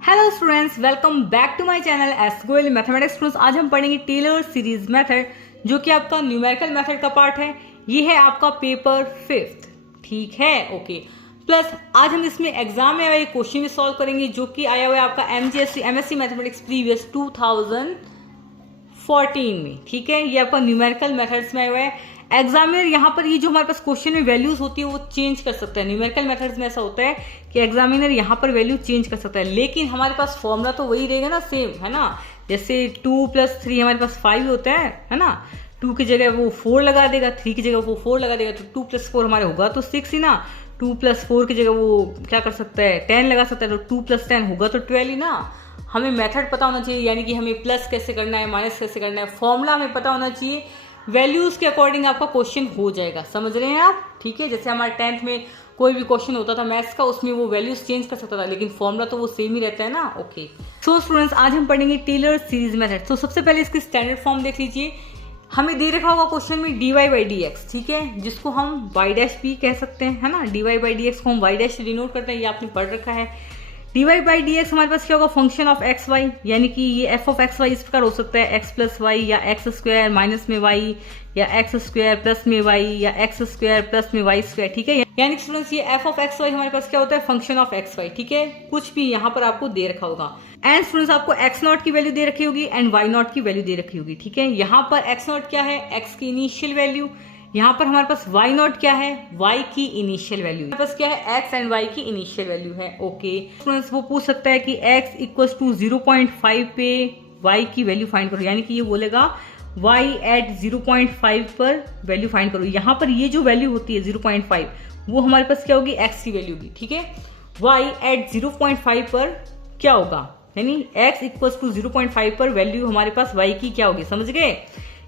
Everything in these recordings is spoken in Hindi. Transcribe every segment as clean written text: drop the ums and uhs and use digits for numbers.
Hello students, welcome back to my channel S Goyal mathematics students. आज हम पढ़ेंगे टेलर सीरीज मेथड जो कि आपका न्यूमेरिकल मेथड का पार्ट है। ये है आपका पेपर 5th, ठीक है, ओके। प्लस आज हम इसमें एग्जाम में आए क्वेश्चन भी सॉल्व करेंगे जो कि आया हुआ है आपका एमएससी मैथमेटिक्स प्रीवियस 2014 में, ठीक है। ये आपका न्यूमेरिकल मेथड्स में आया हुआ है। एग्जामिनर यहाँ पर ये जो हमारे पास क्वेश्चन में वैल्यूज होती है वो चेंज कर सकता है। न्यूमेरिकल मेथड्स में ऐसा होता है कि एग्जामिनर यहाँ पर वैल्यू चेंज कर सकता है, लेकिन हमारे पास फॉर्मूला तो वही रहेगा ना, सेम है ना। जैसे 2 + 3 हमारे पास 5 होता है ना। 2 की जगह वो 4 लगा देगा, 3 की जगह वो 4 लगा देगा, तो 2 + 4 हमारे होगा तो 6 ही ना। 2 + 4 की जगह वो क्या कर सकता है, 10 लगा सकता है, तो 2 + 10 होगा तो 12 ही ना। हमें मेथड पता होना चाहिए, यानी कि हमें प्लस कैसे करना है, माइनस कैसे करना है, फॉर्मूला हमें पता होना चाहिए। वैल्यूज के अकॉर्डिंग आपका क्वेश्चन हो जाएगा, समझ रहे हैं आप, ठीक है। जैसे हमारे 10th में कोई भी क्वेश्चन होता था मैथ्स का, उसमें वो वैल्यूज चेंज कर सकता था, लेकिन फॉर्मूला तो वो सेम ही रहता है ना, ओके। सो स्टूडेंट्स, आज हम पढ़ेंगे टेलर सीरीज मेथड। तो सबसे पहले इसकी स्टैंडर्ड फॉर्म देख लीजिए। हमें दे रखा होगा क्वेश्चन में dy/dx, ठीक है, जिसको हम y' भी कह सकते हैं, है ना। dy/dx को हम y' से डिनोट करते हैं, ये आपने पढ़ रखा है। dy/dx हमारे पास क्या होगा, फंक्शन ऑफ एक्स वाई, यानी कि ये f ऑफ एक्स वाई इस प्रकार हो सकता है x + y या x² माइनस में y या x² प्लस में y या x² प्लस में y², ठीक है। यानी कि स्टूडेंट्स ये f ऑफ एक्स वाई हमारे पास क्या होता है, फंक्शन ऑफ एक्स वाई, ठीक है। कुछ भी यहाँ पर आपको दे रखा होगा। एंड स्टूडेंट्स आपको x0 की वैल्यू दे रखी होगी एंड y0 की वैल्यू दे रखी होगी, ठीक है। यहाँ पर x0 क्या है, x की इनिशियल वैल्यू। यहाँ पर हमारे पास y0 क्या है, y की इनिशियल वैल्यू। हमारे पास क्या है, x एंड y की इनिशियल वैल्यू है, ओके। स्टूडेंट्स वो पूछ सकता है कि x = 0.5 पे y की वैल्यू फाइंड करो, यानी कि ये बोलेगा y at 0.5 पर वैल्यू फाइंड करो। यहाँ पर ये जो वैल्यू होती है 0.5, वो हमारे पास क्या होगी, x की वैल्यू होगी, ठीक है। y at 0.5 पर क्या होगा, यानी x = 0.5 पर वैल्यू हमारे पास y की क्या होगी, समझ गए।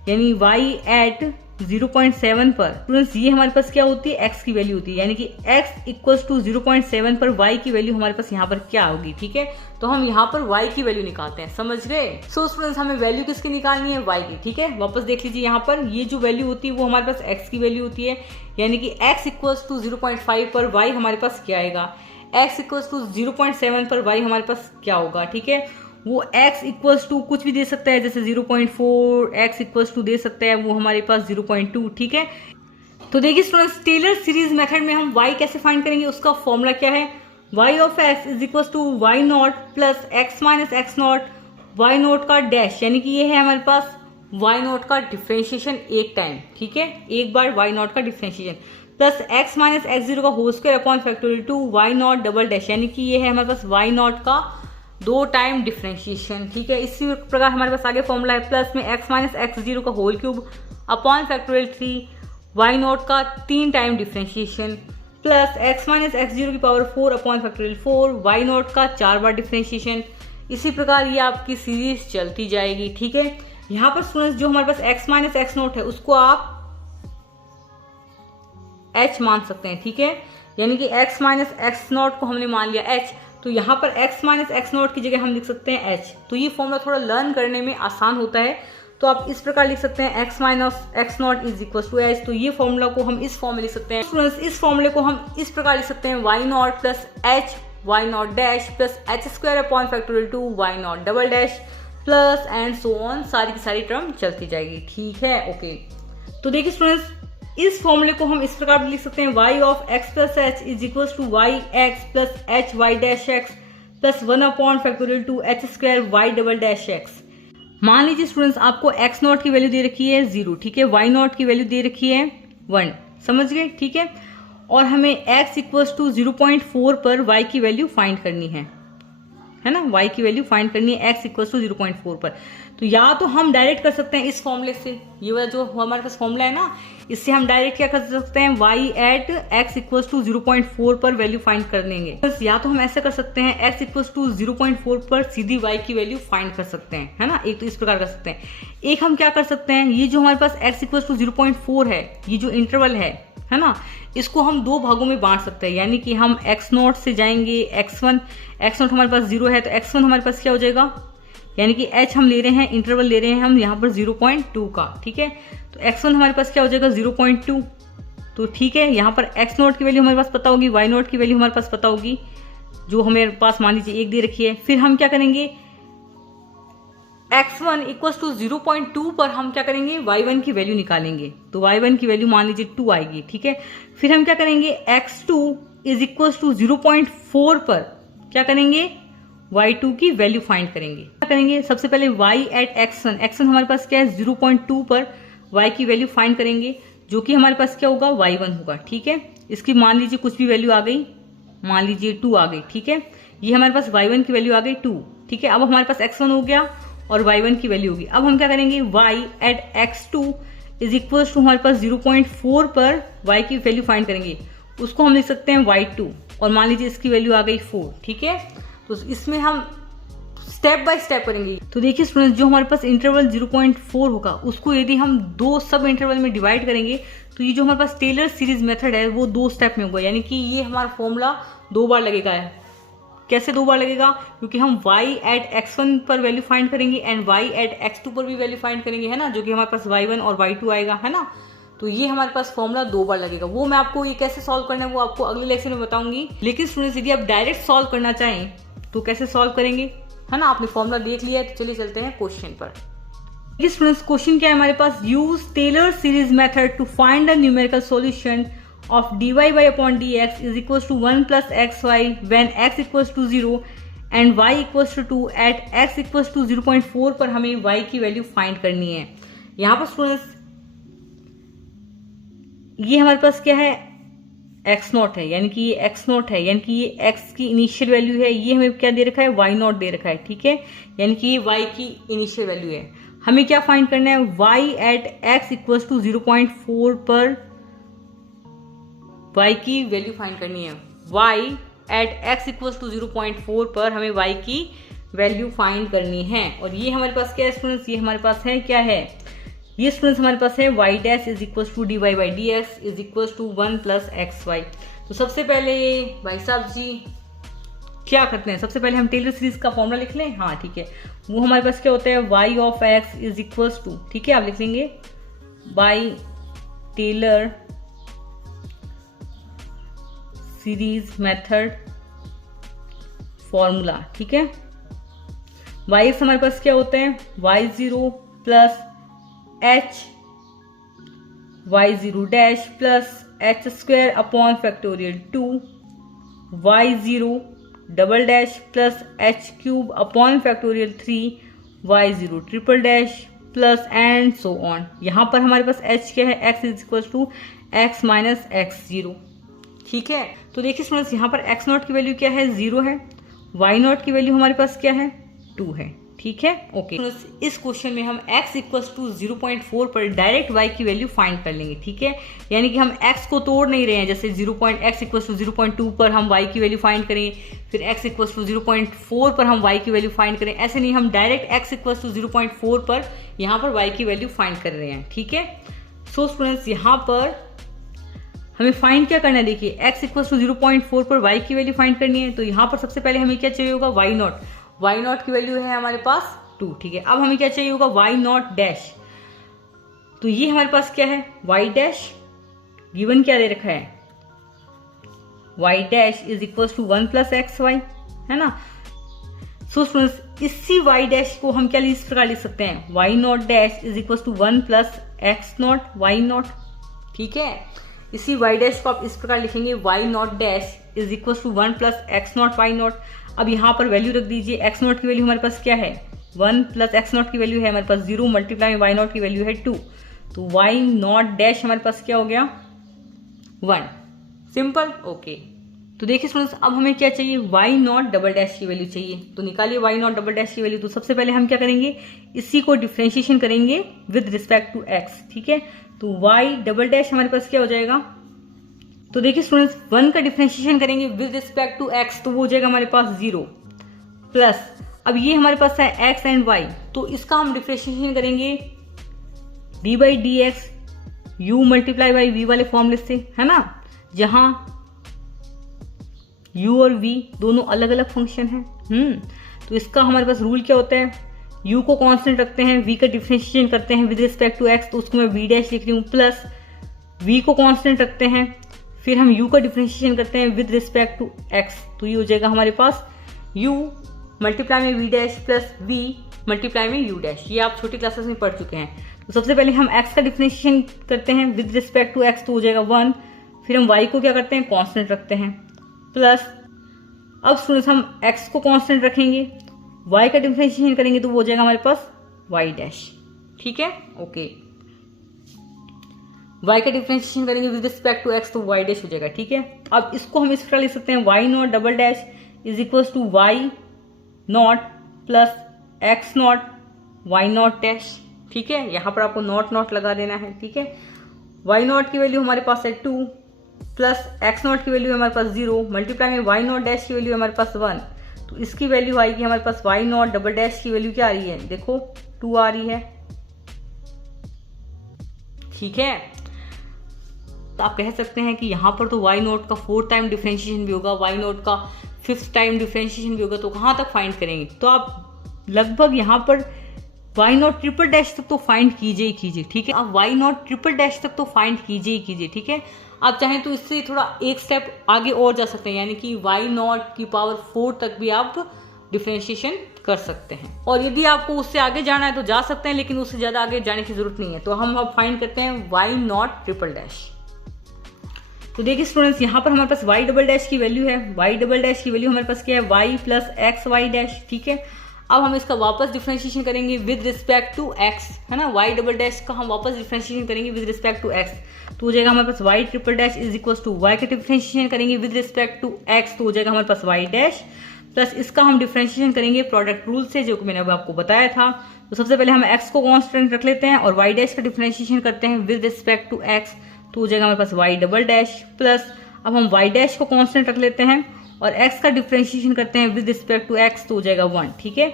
यानी y at 0.7 पर स्टूडेंट्स ये हमारे पास क्या होती है, x की वैल्यू होती है, यानी कि x = 0.7 पर y की वैल्यू हमारे पास यहाँ पर क्या होगी, ठीक है। तो हम यहाँ पर y की वैल्यू निकालते हैं, समझ गए। सो स्टूडेंट्स हमें वैल्यू किसकी निकालनी है, y की, ठीक है। वापस देख लीजिए, यहाँ पर ये जो वैल्यू होती है वो हमारे पास x की वैल्यू होती है, यानी कि x = 0.5 पर y हमारे पास क्या आएगा, x = 0.7 पर y हमारे पास क्या होगा, ठीक है। वो x = कुछ भी दे सकता है, जैसे 0.4, x = दे सकता है वो हमारे पास 0.2, ठीक है। तो देखिए स्टूडेंट्स, टेलर सीरीज मेथड में हम y कैसे फाइंड करेंगे, उसका फॉर्मूला क्या है, y of x = y0 + x - x0 y0 का डैश, यानी कि ये है हमारे पास y0 का डिफ्रेंशिएशन एक टाइम, ठीक है, एक बार y0 का डिफ्रेंशिएशन, प्लस x - x0 का whole square upon factorial two y0 double dash, यानी कि ये है हमारे पास y0 का 2 टाइम डिफ्रेंशिएशन, ठीक है। इसी प्रकार हमारे पास आगे फॉर्मूला है, प्लस में x - x0 का whole cube upon factorial 3 y0 का 3 time differentiation, plus x - x0 की पावर 4 अपॉन फैक्टोरियल 4 y0 का 4 बार डिफ्रेंशिएशन। इसी प्रकार ये आपकी सीरीज चलती जाएगी, ठीक है। यहाँ पर स्टूडेंट्स जो हमारे पास x - x0 है उसको आप h मान सकते हैं, ठीक है। यानी कि x - x0 को हमने मान लिया h, तो यहाँ पर x - x0 की जगह हम लिख सकते हैं h। तो ये फॉर्मूला थोड़ा लर्न करने में आसान होता है, तो आप इस प्रकार लिख सकते हैं x - x0 = h। तो ये फॉर्मूला को हम इस फॉर्म में लिख सकते हैं स्टूडेंट्स। इस फॉर्मूले को हम इस प्रकार लिख सकते हैं y0 + h y0 dash plus h² upon factorial 2 y0 double dash plus and so on, सारी की सारी टर्म चलती जाएगी, ठीक है, ओके। तो देखिए स्टूडेंट्स, इस फॉर्मूले को हम इस प्रकार भी लिख सकते हैं y of x + h = yx + hy' x + 1 upon factorial 2 h² y double dash x। मान लीजिए स्टूडेंट्स आपको x0 की वैल्यू दे रखी है 0, ठीक है, y0 की वैल्यू दे रखी है 1, समझ गए, ठीक है। और हमें x = 0.4 पर y की वैल्यू फाइंड करनी है ना, y की वैल्यू फाइंड करनी है x = 0.4 पर। तो या तो हम डायरेक्ट कर सकते हैं इस फॉर्मूले से, ये वाला जो हमारे पास फॉर्मूला है ना, इससे हम डायरेक्ट क्या कर सकते हैं, y at x = 0.4 पर वैल्यू फाइंड कर लेंगे। या तो हम ऐसा कर सकते हैं x = 0.4 पर सीधी y की वैल्यू फाइंड कर सकते हैं, है ना। एक तो इस प्रकार कर सकते हैं। एक हम क्या कर सकते हैं, ये जो हमारे पास x = 0.4 है, ये जो इंटरवल है ना, इसको हम 2 भागों में बांट सकते हैं। यानी कि हम x0 से जाएंगे x1, x0 हमारे पास 0 है, तो x1 हमारे पास क्या हो जाएगा, यानी कि h हम ले रहे हैं, इंटरवल ले रहे हैं हम यहाँ पर 0.2 का, ठीक है। तो x1 हमारे पास क्या हो जाएगा 0.2, तो ठीक है। यहाँ पर x0 की वैल्यू हमारे पास पता होगी, y0 की वैल्यू हमारे पास पता होगी, जो हमारे पास मान लीजिए 1 दे रखी है। फिर हम क्या करेंगे, x1 इक्वल टू 0.2 पर हम क्या करेंगे, y1 की वैल्यू निकालेंगे। तो y1 की वैल्यू मान लीजिए 2 आएगी, ठीक है। फिर हम क्या करेंगे, x2 इज इक्वल टू 0.4 पर क्या करेंगे, y2 की वैल्यू फाइंड करेंगे। क्या करेंगे, सबसे पहले y एट x1, x1 हमारे पास क्या है 0.2 पर y की वैल्यू फाइंड करेंगे, जो कि हमारे पास क्या होगा, y1 होगा, ठीक है। इसकी मान लीजिए कुछ भी वैल्यू आ गई, मान लीजिए 2 आ गई, ठीक है। ये हमारे पास y1 की वैल्यू आ गई 2, ठीक है। अब हमारे पास x1 हो गया और y1 की वैल्यू होगी। अब हम क्या करेंगे, y at x2 is equal to हमारे पास 0.4 पर y की वैल्यू फाइंड करेंगे, उसको हम लिख सकते हैं y2, और मान लीजिए इसकी वैल्यू आ गई 4, ठीक है। तो इसमें हम स्टेप बाय स्टेप करेंगे। तो देखिए स्टूडेंट्स, जो हमारे पास इंटरवल 0.4 होगा उसको यदि हम 2 सब इंटरवल में डिवाइड करेंगे तो ये जो हमारे पास टेलर सीरीज मेथड है वो 2 स्टेप में होगा, यानी कि ये हमारा फॉर्मूला 2 बार लगेगा। कैसे 2 बार लगेगा, क्योंकि हम y एट x1 पर वैल्यू फाइंड करेंगे एंड y एट x2 पर भी वैल्यू फाइंड करेंगे, है ना, जो कि हमारे पास y1 और y2 आएगा, है ना। तो ये हमारे पास फॉर्मूला 2 बार लगेगा। वो मैं आपको ये कैसे सॉल्व करना है वो आपको अगले लेक्चर में बताऊंगी। लेकिन स्टूडेंट्स, यदि आप डायरेक्ट सॉल्व करना चाहें तो कैसे सॉल्व करेंगे, है ना। आपने फॉर्मूला देख लिया है, तो चलिए चलते हैं क्वेश्चन पर। स्टूडेंट्स, क्वेश्चन क्या है हमारे पास, use Taylor series method to find the numerical solution of dy by upon dx is equals to 1 plus xy when x equals to 0 and y equals to 2 at x equals to 0.4 पर हमें y की वैल्यू फाइंड करनी है। यहाँ पर स्टूडेंट्स ये हमारे पास क्या है, x नॉट है, यानी कि ये x नॉट है, यानी कि ये x की इनिशियल वैल्यू है। ये हमें क्या दे रखा है, y नॉट दे रखा है, ठीक है, यानी कि ये y की इनिशियल वैल्यू है। हमें क्या फाइंड करना है, y at x equals to 0.4 पर y की वैल्यू फाइंड करनी है। y at x equals to 0.4 पर हमें y की वैल्यू फाइंड करनी है। और ये हमारे पास क्या है स्टूडेंट्स, ये हमारे पास है क्या है, ये स्टूडेंट्स हमारे पास है y dash is equals to dy by dx is equals to 1 plus xy। तो सबसे पहले भाई साहब जी क्या करते हैं, सबसे पहले हम टेलर सीरीज का फॉर्मूला लिख लें। हाँ ठीक है, वो हमारे पास क्या होता है, y of x is equals to, ठीक है, आप लिख लेंगे by Taylor series method formula, ठीक है। y हमारे पास क्या होते हैं, y0 plus h y0 dash plus h square upon factorial 2 y0 double dash plus h cube upon factorial 3 y0 triple dash plus and so on. यहाँ पर हमारे पास h क्या है, x is equal to x minus x0, ठीक है। तो देखिए स्टूडेंट्स, यहाँ पर x नॉट की वैल्यू क्या है, 0 है, y नॉट की वैल्यू हमारे पास क्या है, 2 है, ठीक है, ओके। इस क्वेश्चन में हम x इक्वल्स टू 0.4 पर डायरेक्ट y की वैल्यू फाइंड कर लेंगे, ठीक है। यानी कि हम x को तोड़ नहीं रहे हैं, जैसे x इक्वल्स टू 0.2 पर हम y की वैल्यू फाइंड करेंगे, फिर x इक्वल्स टू 0.4 पर हम y की वैल्यू फाइंड करें, ऐसे नहीं, हम डायरेक्ट x इक्वल्स टू 0.4 पर यहाँ पर y की वैल्यू फाइंड कर रहे हैं, ठीक है। सो स्टूडेंट्स, यहाँ पर हमें फाइंड क्या करना है, देखिए x इक्वल्स टू 0.4 पर y की वैल्यू फाइंड करनी है। तो यहाँ पर सबसे पहले हमें क्या चाहिए होगा, y नॉट की वैल्यू है हमारे पास 2, ठीक है। अब हमें क्या चाहिए होगा, y नॉट डैश। तो ये हमारे पास क्या है, y डैश गिवन क्या दे रखा है, y dash is equals to 1 plus xy, है ना। सो स्टूडेंट्स, इसी y डैश को हम क्या इस प्रकार लिख सकते हैं, y not dash is equals to 1 plus x not y not, ठीक है। इसी y डैश को आप इस प्रकार लिखेंगे, y not dash is equal to 1 plus x not y not. अब यहाँ पर वैल्यू रख दीजिए, x नॉट की वैल्यू हमारे पास क्या है, 1 प्लस x नॉट की वैल्यू है हमारे पास 0 मल्टीप्लाई y नॉट की वैल्यू है 2, तो y नॉट डैश हमारे पास क्या हो गया, 1, सिंपल, ओके। तो देखिए स्टूडेंट्स, अब हमें क्या चाहिए, y नॉट डबल डैश की वैल्यू चाहिए। तो निकालिए y नॉट डबल डैश की वैल्यू। तो सबसे पहले हम क्या करेंगे, इसी को डिफ्रेंशिएशन करेंगे विद रिस्पेक्ट टू x, ठीक है। तो y डबल डैश हमारे पास क्या हो जाएगा, तो देखिए स्टूडेंट्स, 1 का डिफ्रेंशिएशन करेंगे विद रिस्पेक्ट टू x, तो वो हो जाएगा हमारे पास 0 प्लस, अब ये हमारे पास है x एंड y, तो इसका हम डिफ्रेंशिएशन करेंगे d by D x u multiply by v वाले फॉर्मूले से, है ना, जहां u और v दोनों अलग अलग फंक्शन हैं। तो इसका हमारे पास रूल क्या होता है, u को कांस्टेंट रखते हैं, v का डिफ्रेंशिएशन करते हैं विद रिस्पेक्ट टू x, तो उसको मैं v डैश लिख रही हूँ, प्लस v को कांस्टेंट रखते हैं, फिर हम u का डिफ्रेंशिएशन करते हैं विद रिस्पेक्ट टू x, तो ये हो जाएगा हमारे पास u मल्टीप्लाई में v dash plus v multiply में u डैश। ये आप छोटी क्लासेस में पढ़ चुके हैं। तो सबसे पहले हम x का डिफ्रेंशिएशन करते हैं विद रिस्पेक्ट टू x, तो हो जाएगा 1। फिर हम y को क्या करते हैं, कांस्टेंट रखते हैं, प्लस अब स्टूडेंट्स हम x को कांस्टेंट रखेंगे, y का डिफ्रेंशिएशन करेंगे तो वो हो जाएगा हमारे पास y डैश। ठीक है, ओके। y का डिफ्रेंशिएशन करेंगे विद रिस्पेक्ट टू x तो y डैश हो जाएगा। ठीक है, अब इसको हम इस तरह लिख सकते हैं y not double dash is equal to y not plus x not y not dash. ठीक है, यहाँ पर आपको नॉट नॉट लगा देना है। ठीक है, y नॉट की वैल्यू हमारे पास है 2 प्लस x नॉट की वैल्यू हमारे पास 0 मल्टीप्लाई में y नॉट डैश की वैल्यू हमारे पास 1, तो इसकी वैल्यू आएगी हमारे पास y नॉट डबल डैश की वैल्यू क्या आ रही है, देखो 2 आ रही है। ठीक है, तो आप कह सकते हैं कि यहाँ पर तो y नॉट का 4th टाइम डिफरेंशिएशन भी होगा, y नॉट का 5th टाइम डिफरेंशिएशन भी होगा, तो कहाँ तक फाइंड करेंगे। तो आप लगभग यहाँ पर y नॉट ट्रिपल डैश तक तो फाइंड कीजिए ही कीजिए। ठीक है, आप y नॉट ट्रिपल डैश तक तो फाइंड कीजिए ही कीजिए। ठीक है, आप चाहें तो इससे थोड़ा एक स्टेप आगे और जा सकते हैं, यानी कि y नॉट की पावर 4 तक भी आप डिफरेंशिएशन कर सकते हैं। और यदि आपको उससे आगे जाना है तो जा सकते हैं, लेकिन उससे ज़्यादा आगे जाने की जरूरत नहीं है। तो हम अब फाइंड करते हैं y नॉट ट्रिपल डैश। तो देखिए स्टूडेंट्स, यहाँ पर हमारे पास y डबल डैश की वैल्यू है, y डबल डैश की वैल्यू हमारे पास क्या है, y plus X Y dash. ठीक है, अब हम इसका वापस डिफरेंशिएशन करेंगे विद रिस्पेक्ट टू x, है ना, y डबल डैश का हम वापस डिफरेंशिएशन करेंगे विद रिस्पेक्ट टू x, तो हो जाएगा हमारे पास y triple dash is equal to y का डिफरेंशिएशन करेंगे विद रिस्पेक्ट टू x, तो हो जाएगा हमारे पास y डैश, प्लस इसका हम डिफरेंशिएशन करेंगे प्रोडक्ट रूल से, जो कि मैंने अब आपको बताया था। तो सबसे पहले हम x को कांस्टेंट रख लेते हैं और y डैश का डिफरेंशिएशन करते हैं विद रिस्पेक्ट टू x, तो हो जाएगा हमारे पास y डबल डैश, प्लस अब हम y डैश को कांस्टेंट रख लेते हैं और x का डिफरेंशिएशन करते हैं विद रिस्पेक्ट टू x, तो हो जाएगा 1। ठीक है,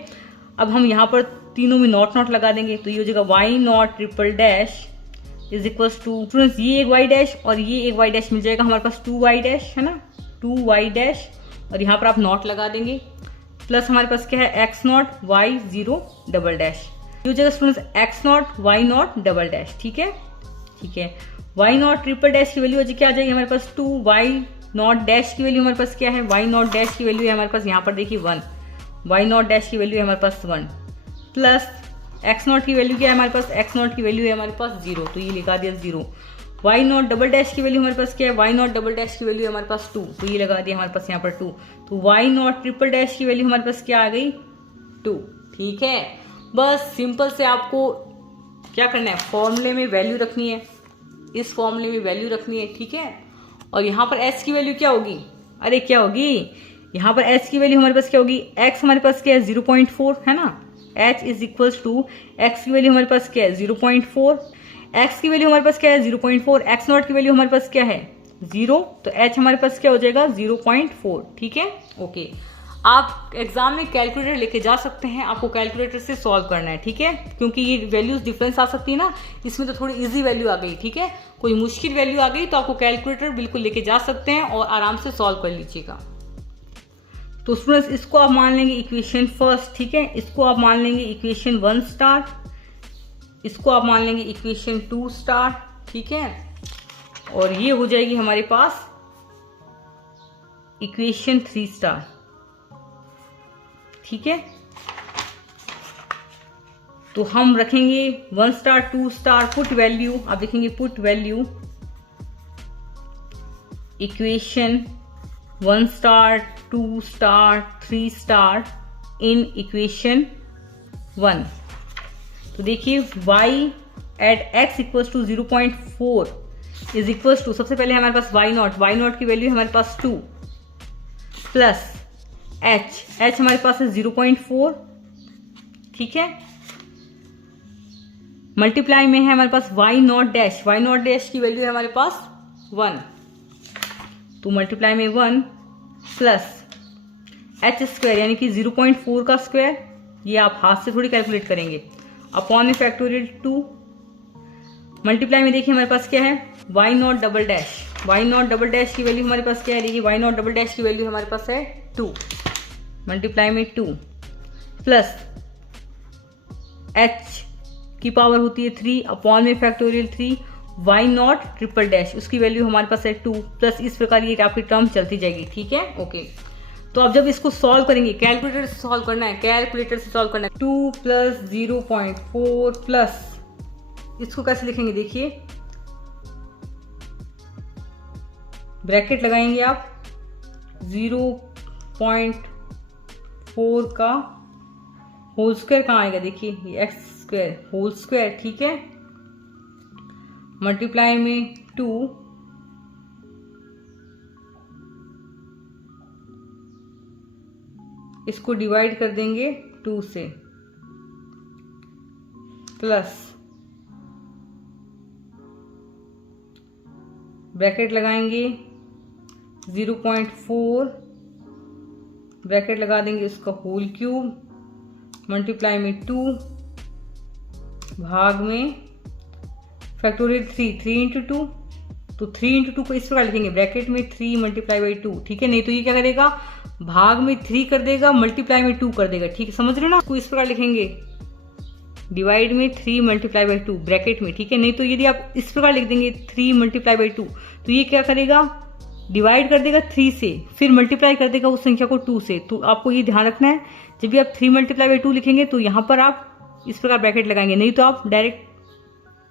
अब हम यहाँ पर तीनों में नॉट नॉट लगा देंगे, तो ये हो जाएगा y not triple dash is equal to, students ये एक y डैश और ये एक y डैश मिल जाएगा हमारे पास 2y डैश, है ना, 2y डैश, और यहाँ पर आप नॉट लगा देंगे, प्लस हमारे पास क्या है x not y 0 double dash, ये हो जाएगा students x not y not double dash. ठीक है, ठीक है, y नॉट ट्रिपल डैश की वैल्यू क्या आ जाएगी हमारे पास 2, y नॉट डैश की वैल्यू हमारे पास क्या है, y नॉट डैश की वैल्यू है हमारे पास यहाँ पर देखिए 1, y नॉट डैश की वैल्यू है हमारे पास 1, प्लस x नॉट की वैल्यू क्या है हमारे पास, x नॉट की वैल्यू है हमारे पास 0, तो ये लिखा दिया 0, y नॉट डबल डैश की वैल्यू हमारे पास क्या है, y नॉट डबल डैश की वैल्यू है हमारे पास 2, तो ये लगा दिया हमारे पास यहाँ पर 2, तो y नॉट ट्रिपल डैश की वैल्यू हमारे पास क्या आ गई 2। ठीक है, बस सिंपल से आपको क्या करना है, फॉर्मूले में वैल्यू रखनी है, इस फॉर्मूले में वैल्यू रखनी है। ठीक है, और यहाँ पर h की वैल्यू क्या होगी, अरे क्या होगी, यहाँ पर h की वैल्यू हमारे पास क्या होगी, x हमारे पास क्या है 0.4, है ना, h is equal to x की वैल्यू हमारे पास क्या है 0.4, x की वैल्यू हमारे पास क्या है 0.4, x नॉट की वैल्यू हमारे पास क्या है 0, तो h हमारे पास क्या हो जाएगा 0.4। ठीक है, ओके, आप एग्जाम में कैलकुलेटर लेके जा सकते हैं, आपको कैलकुलेटर से सॉल्व करना है। ठीक है, क्योंकि ये वैल्यूज डिफरेंस आ सकती है ना, इसमें तो थोड़ी इजी वैल्यू आ गई। ठीक है, कोई मुश्किल वैल्यू आ गई तो आपको कैलकुलेटर बिल्कुल लेके जा सकते हैं और आराम से सॉल्व कर लीजिएगा। तो स्टूडेंट्स, इसको आप मान लेंगे इक्वेशन फर्स्ट। ठीक है, इसको आप मान लेंगे इक्वेशन 1 स्टार, इसको आप मान लेंगे इक्वेशन 2 स्टार। ठीक है, और ये हो जाएगी हमारे पास इक्वेशन 3 स्टार। ठीक है, तो हम रखेंगे 1 स्टार 2 स्टार पुट वैल्यू, आप देखेंगे put value equation 1 star 2 star 3 star in equation 1। तो देखिए y at x equals to 0.4 is equals to, सबसे पहले हमारे पास y नॉट की वैल्यू हमारे पास 2 प्लस h हमारे पास है 0.4। ठीक है, मल्टीप्लाई में है हमारे पास y नॉट डैश की वैल्यू है हमारे पास 1, तो मल्टीप्लाई में 1 प्लस h स्क्वायर यानी कि 0.4 का स्क्वायर, ये आप हाथ से थोड़ी कैलकुलेट करेंगे, अपॉन में फैक्टोरियल 2, मल्टीप्लाई में देखिए हमारे पास क्या है y नॉट डबल डैश की वैल्यू हमारे पास क्या है, देखिए y नॉट डबल डैश की वैल्यू हमारे पास है 2, मल्टीप्लाई में 2 प्लस h की पावर होती है 3 अपॉन में factorial 3, Y not triple dash, उसकी वैल्यू हमारे पास है 2 प्लस, इस प्रकार ये आपकी टर्म चलती जाएगी, ठीक है। ओके, तो अब जब इसको सॉल्व करेंगे, कैलकुलेटर से सॉल्व करना है, कैलकुलेटर से सॉल्व करना है। 2 प्लस 0.4 प्लस, इसको कैसे लिखेंगे देखिए, ब्रैकेट लगाएंगे आप, 0.4 का होल स्क्वायर कहाँ आएगा देखिए, ये एक्स स्क्वायर होल स्क्वायर, ठीक है, मल्टीप्लाई में 2, इसको डिवाइड कर देंगे 2 से, प्लस ब्रैकेट लगाएंगे 0.4, ब्रैकेट लगा देंगे उसका होल क्यूब, मल्टीप्लाई में 2, भाग में फैक्टोरियल 3 इंटू 2, तो 3 इंटू 2 को इस प्रकार लिखेंगे, ब्रैकेट में 3 मल्टीप्लाई बाई 2, ठीक है। नहीं तो ये क्या करेगा, भाग में 3 कर देगा, मल्टीप्लाई में 2 कर देगा, ठीक है, समझ रहे हो ना। इसको इस प्रकार लिखेंगे, डिवाइड में 3 मल्टीप्लाई बाई 2 ब्रैकेट में, ठीक है। नहीं तो यदि आप इस प्रकार लिख देंगे 3 मल्टीप्लाई बाई 2, तो ये क्या करेगा, डिवाइड कर देगा 3 से, फिर मल्टीप्लाई कर देगा उस संख्या को 2 से। तो आपको ये ध्यान रखना है, जब भी आप 3 मल्टीप्लाई बाई 2 लिखेंगे तो यहाँ पर आप इस प्रकार ब्रैकेट लगाएंगे, नहीं तो आप डायरेक्ट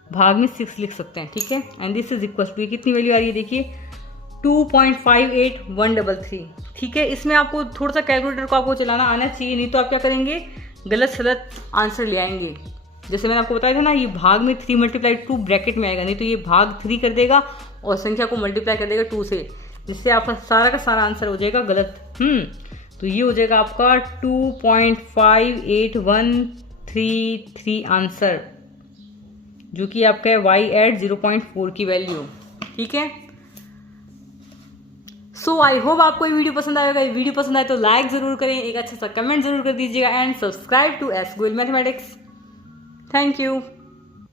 भाग में 6 लिख सकते हैं, ठीक है। And this is equal to, ये कितनी वैल्यू आ रही है देखिए, 2.58133, ठीक है। इसमें आपको थोड़ा सा कैलकुलेटर को आपको चलाना आना चाहिए, नहीं तो आप क्या करेंगे, गलत सलत आंसर ले आएंगे। जैसे मैंने आपको बताया था ना, ये भाग में 3 मल्टीप्लाई 2 ब्रैकेट में आएगा, नहीं तो ये भाग 3 कर देगा और संख्या को मल्टीप्लाई कर देगा 2 से, जिससे आपका सारा का सारा आंसर हो जाएगा गलत। तो ये हो जाएगा आपका 2.58133 आंसर, जो कि आपका है y एट 0.4 की वैल्यू, ठीक है। सो आई होप आपको ये वीडियो पसंद आएगा। ये वीडियो पसंद आए तो लाइक जरूर करें, एक अच्छा सा कमेंट जरूर कर दीजिएगा, and subscribe to S Goyal mathematics. Thank you.